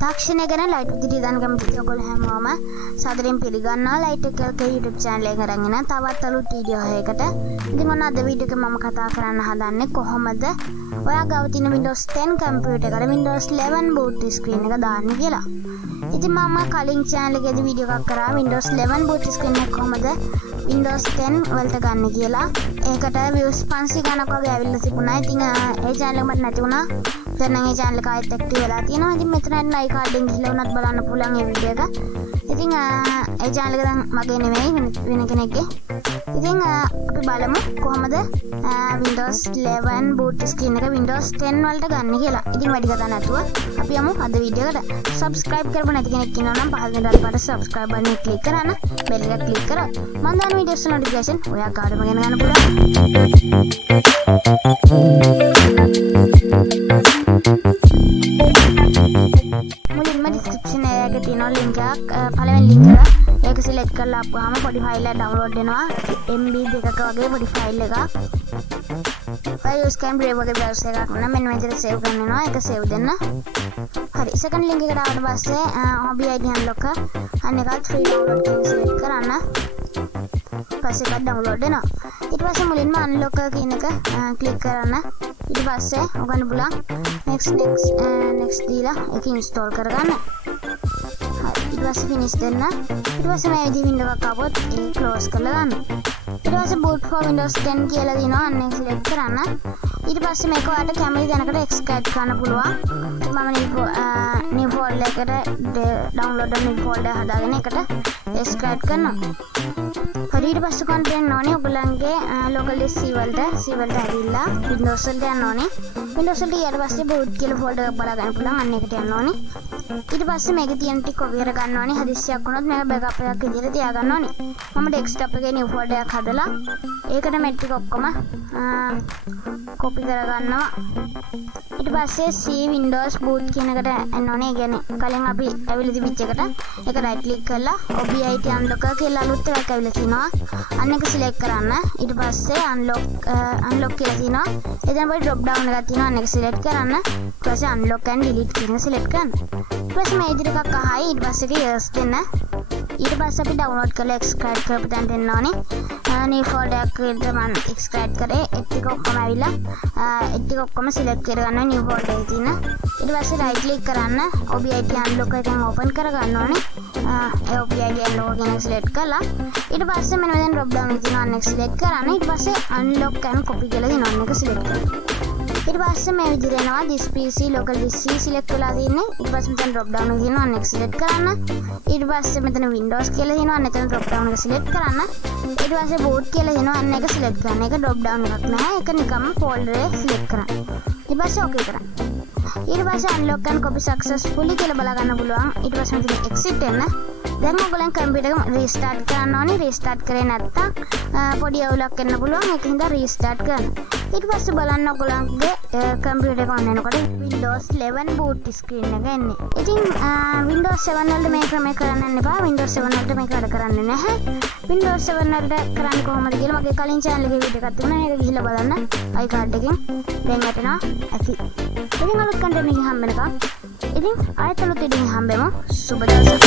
තාක්ෂණය ගැන ලයිට් විදිහට දාන කැමති ඔයගොල්ලෝ හැමෝම සාදරයෙන් පිළිගන්නවා. ලයිට් එකක YouTube channel එක අරගෙන තවත් අලුත් වීඩියෝ එකකට. ඉතින් ඔන්න අද වීඩියෝ එකේ මම කතා කරන්න හදන්නේ කොහොමද ඔයා ගාව තියෙන Windows 10 කම්පියුටර් එකට Windows 11 boot screen එක දාන්න කියලා. ඉතින් මම කලින් channel එකේදී වීඩියෝ එකක් කරා Windows 11 boot screen එක කොහොමද Windows 10 වලට ගන්න කියලා. ඒකට views 500 ගණක් වගේ ඇවිල්ලා තිබුණා. ඉතින් ඒ channel එක මට නැති වුණා. දැන් නම් ඒ channel එක ආයෙත් active වෙලා තියෙනවා. ඉතින් මෙතන like card එකෙන් ගිහලා උනත් බලන්න පුළුවන් මේ වීඩියෝ එක. ඉතින් ඒ channel එක දැන් මගේ නෙමෙයි වෙන කෙනෙක්ගේ. ඉතින් අපි බලමු කොහොමද Windows 11 boot screen එක Windows 10 වලට ගන්න කියලා. ඉතින් වැඩි කතා නැතුව අපි යමු අද වීඩියෝ එකට. subscribe කරපු නැති කෙනෙක් ඉන්නවා නම් පහළ දෙන පාට subscribe button එක click කරන්න. bell එක click කරා. මම දාන වීඩියෝස් notification ඔයා කාටම ගෙන ගන්න පුළුවන්. මුලින්ම description එකේ තියෙන link එකක් පළවෙනි link එක ඒක select කරලා අපුවාම පොඩි file එකක් download වෙනවා. MB 2ක වගේ පොඩි file එකක්. ඔය use can brave වගේ browser එකක් නම් මෙන්න මෙතන save කරන්න වෙනවා. ඒක save දෙන්න. හරි second link එකට ආවට පස්සේ OBID unlocker අන්න එකත් free download කියන select කරන්න. පස්සේ එකක් download වෙනවා. ඊට පස්සේ මුලින්ම unlocker කියන එක click කරන්න. ඊට පස්සේ ඔගන්න පුළුවන් next දීලා ඒක install කරගන්න. හරි ඊට පස්සේ finish දෙන්න. ඊට පස්සේ මේ විදිහ window එකක් ආවොත් ඒක close කරලා දාන්න. ඊට පස්සේ boot for Windows 10 කියලා දිනවා අන්න ඒක select කරන්න. ඊට පස්සේ මේක ඔයාලට කැමති දැනකට extract කරන්න පුළුවන්. මම new folder එකට download new folder හදාගෙන එකට extract කරනවා. හරි ඊට පස්සේ content ඕනේ ඔයගලන්ගේ local disk C වලට ඇවිල්ලා Windows වලට යන්න ඕනේ. Windows වලට ඊට පස්සේ boot කියලා folder එකක් බලා ගන්න පුළුවන් අන්න එකට යන්න ඕනේ. ඊට පස්සේ මේකේ තියෙන ටික copy කර ගන්න ඕනේ. හදිස්සියක් වුණොත් මේක backup එකක් විදිහට තියා ගන්න ඕනේ. මම desktop එකේ new folder එකක් හදලා ඒකට මේ ටික ඔක්කොම copy කර ගන්නවා. ඊට පස්සේ C Windows boot කියන එකට එන්න ඕනේ. ඒ කියන්නේ කලින් අපි ඇවිල්ලා තිබිච්ච එකට ඒක right click කරලා OBID unlocker කියලා අලුත් එකක් ඇවිල්ලා තිනවා. අන්න එක select කරන්න. ඊට පස්සේ unlock කියලා තිනවා. එතන පොඩි drop down එකක් තිනවා. අන්න එක select කරන්න. ඊට පස්සේ unlock and delete කියන එක select කරන්න. ඊට පස්සේ මේ විදිහට එකක් අහයි. ඊට පස්සේ ඒක yes දෙන්න. ඊට පස්සේ අපි download කරලා extract කරපු තැනට එන්න ඕනේ. new folder එකක් විතර මම extract කරේ. ඒ ටික ඔක්කොම ඇවිල්ලා ඒ ටික ඔක්කොම select කරගන්න new folder එකේ තියෙන. ඊට පස්සේ right click කරන්න. OBID unlocker එකෙන් open කරගන්න ඕනේ. ඒ OBID unlocker කියන එක select කරලා ඊට පස්සේ මෙන්න මෙතන drop down එක තියෙනවා. අන්න එක select කරන්න. ඊට පස්සේ unlock and copy කියලා තියෙනවා. අන්න එක select කරන්න. ඊට පස්සේ මේ විදිහට එනවා this PC local disk C select වෙලා තියෙන්නේ. ඊට පස්සේ මෙතන drop down එක තියෙනවා. අන්න එක select කරන්න. ඊට පස්සේ මෙතන Windows කියලා තියෙනවා. අන්න එතන drop down එක select කරන්න. ඊට පස්සේ boot කියලා තියෙනවා. අන්න එක select කරන්න. ඒක drop down එකක් නෑ. ඒක නිකම්ම folder එක select කරන්න. ඊට පස්සේ okay කරන්න. ඊට පස්සේ unlock and copy successfully කියලා බලා ගන්න පුළුවන්. ඊට පස්සේ මෙතන exit එන්න. දැන් ඔයගොල්ලන් කම්පියුටර් එක restart කරන්න ඕනේ. restart කරේ නැත්තම් පොඩි අවුලක් එන්න පුළුවන්. ඒකින්ද restart කරන්න. ඊට පස්සේ බලන්න ඔයගොල්ලන්ගේ කම්පියුටර් එක on වෙනකොට Windows 11 boot screen එක එන්නේ. ඉතින් Windows 7 වලට මේක කරන්න යන්න එපා. Windows 7 වලට මේක වැඩ කරන්නේ නැහැ. Windows 7 වලට කරන්නේ කොහොමද කියලා මගේ කලින් channel එකේ වීඩියෝ එකක් තිබුණා. ඒක ගිහිල්ලා බලන්න. i card එකෙන් දැන් වැටෙනවා ඇති. ඉතින් අලුත් content එකකින් හම්බ වෙනකම් ඉතින් ආයෙත් අලුත් වීඩියෝ එකකින් හම්බෙමු. සුබ දවසක්.